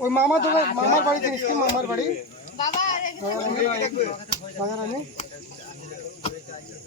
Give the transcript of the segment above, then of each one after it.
ওই মামা তো মামার বাড়ি মামার বাড়ি। বাবা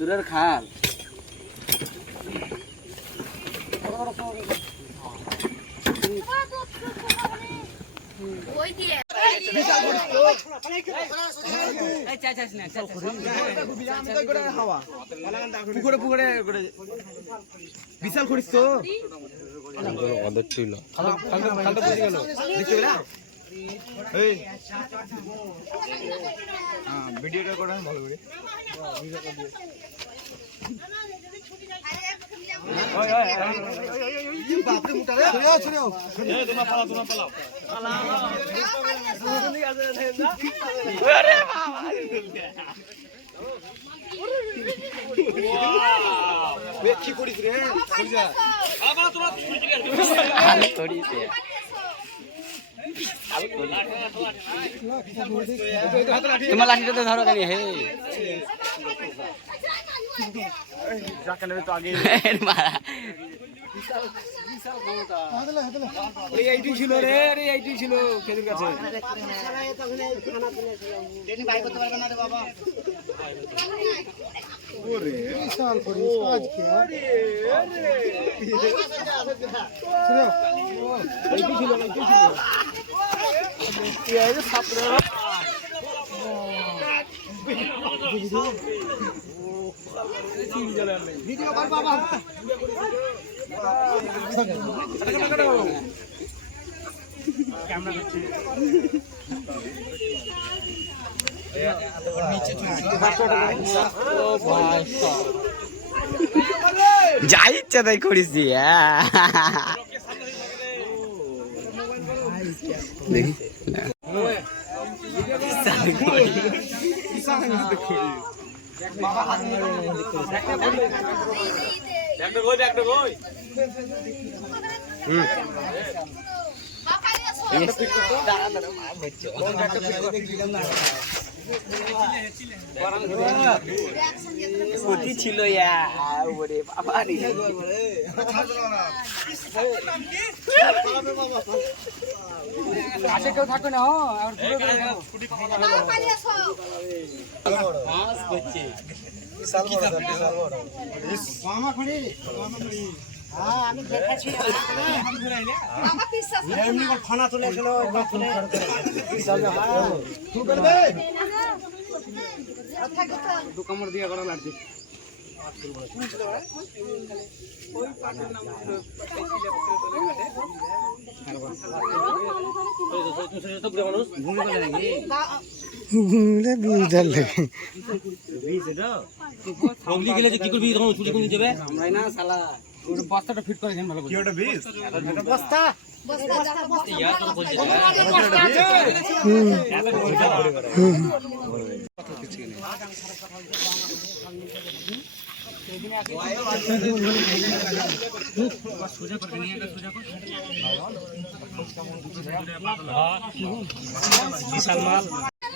দূরের খাল ওই দিয়ে। পুকুরে পুকুরে বিশাল করিস তো ভিডিওটা করে ভালো করে বাপরে মোটা রে ছড়ে ছড়ে কি করিস তোমার লাঠিটা তো ধরো কেন হে এই এইটি ছিল রে রে এইটি ছিল খেজুর সাপড়া ভিডিও কর বাবা যা ইচ্ছা তাই করেছি দেখি ছিল ওরে বাবা কাছে কেউ থাকবে না। বিশাল বড় বিশাল মামা খড়ি এমনি করে খানা তুলে এসে তুই করবে দু কামড় দিয়ে করা লাগছে ঘুমলে বিউদার লাগে আমরাই না ওটা বস্তাটা ফিট করে দেন ভালো করে কি ওটা বীজ এটা বিশাল মাল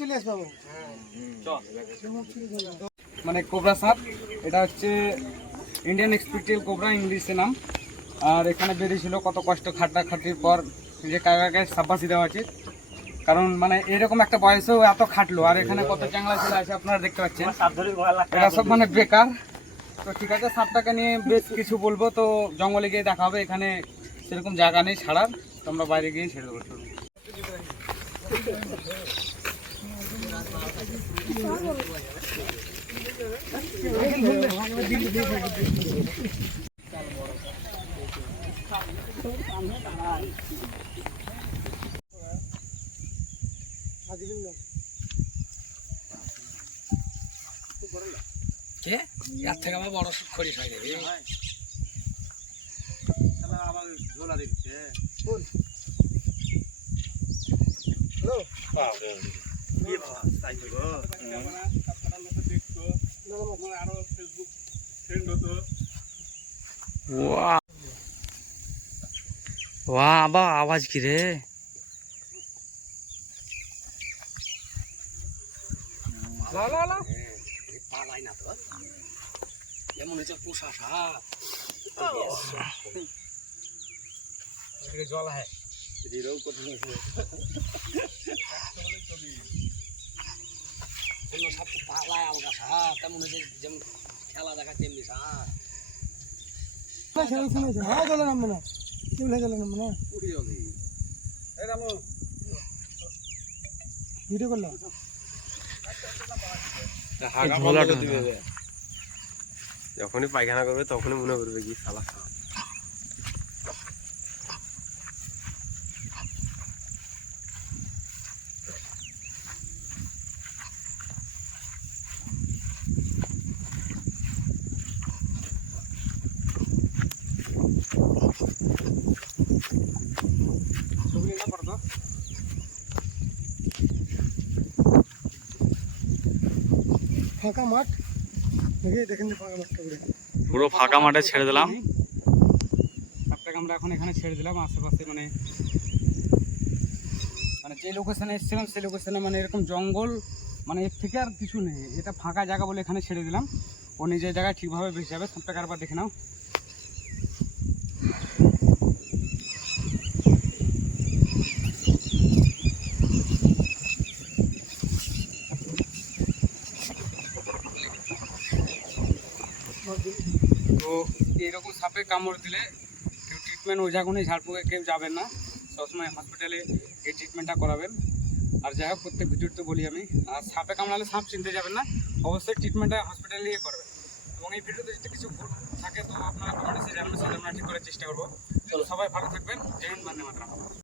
চলে আসবে মানে কোবরা সাপ, এটা হচ্ছে ইন্ডিয়ান এক্সপিরিয়াল কোবরা ইংলিশে নাম। আর এখানে বেরিয়েছিল কত কষ্ট খাটা খাটির পর, যে কাকাকে সাব্বাসি দেওয়া উচিত। কারণ মানে এরকম একটা বয়সেও এত খাটলো, আর এখানে কত চাংলা ছিল আছে আপনারা দেখতে পাচ্ছেন। এরা সব মানে বেকার। তো ঠিক আছে, সাপটাকে নিয়ে বেশ কিছু বলব তো জঙ্গলে গিয়ে দেখা হবে, এখানে সেরকম জায়গা নেই ছাড়ার তো আমরা বাইরে গিয়ে ছেড়ে দেবো। কে এর থেকে আমার বড় খরিস হয়ে যাবে ওয়া আবার আওয়াজ কি রে? পালাই না তো। এমন হচ্ছে পোষা সাপ। জল হ্যাঁ সাপ তো পালায় আলগা সাপ। তেমন হচ্ছে যেমন খেলা দেখা তেমনি সাপ। চলে নামবে না কি বলে নামবে না ভিডিও করলাম। যখনই পায়খানা করবে তখনই মনে করবে কি শালা। ফাঁকা মাঠ। দেখে দেখেন ফাঁকা মাঠটা পুরো। ফাঁকা মাঠে ছেড়ে দিলাম। সাপটাকে আমরা এখন এখানে ছেড়ে দিলাম আশেপাশে মানে মানে যে লোকেশানে এসেছিলাম সেই লোকেশানে মানে এরকম জঙ্গল মানে এর থেকে আর কিছু নেই। এটা ফাঁকা জায়গা বলে এখানে ছেড়ে দিলাম। ও নিজের জায়গায় ঠিকভাবে বেঁচে যাবে। সাপটাকে আরবার দেখে নাও। তো এরকম সাপে কামড় দিলে কেউ ট্রিটমেন্ট ওই জায়গায় ঝাড়ফুঁকে কেউ যাবেন না। সবসময় হসপিটালে এই ট্রিটমেন্টটা করাবেন। আর যাই হোক প্রত্যেক ভিডিওতে বলি আমি আর সাপে কামড়ালে সাপ চিনতে যাবেন না অবশ্যই ট্রিটমেন্টটা হসপিটালে গিয়ে করবেন। এবং এই ভিডিওতে যদি কিছু ভুল থাকে তো আপনারা কমেন্টে জানাবেন সেটা আমরা ঠিক করার চেষ্টা করব। চলো। সবাই ভালো থাকবেন। জয় হিন্দ বন্দে মাতরম।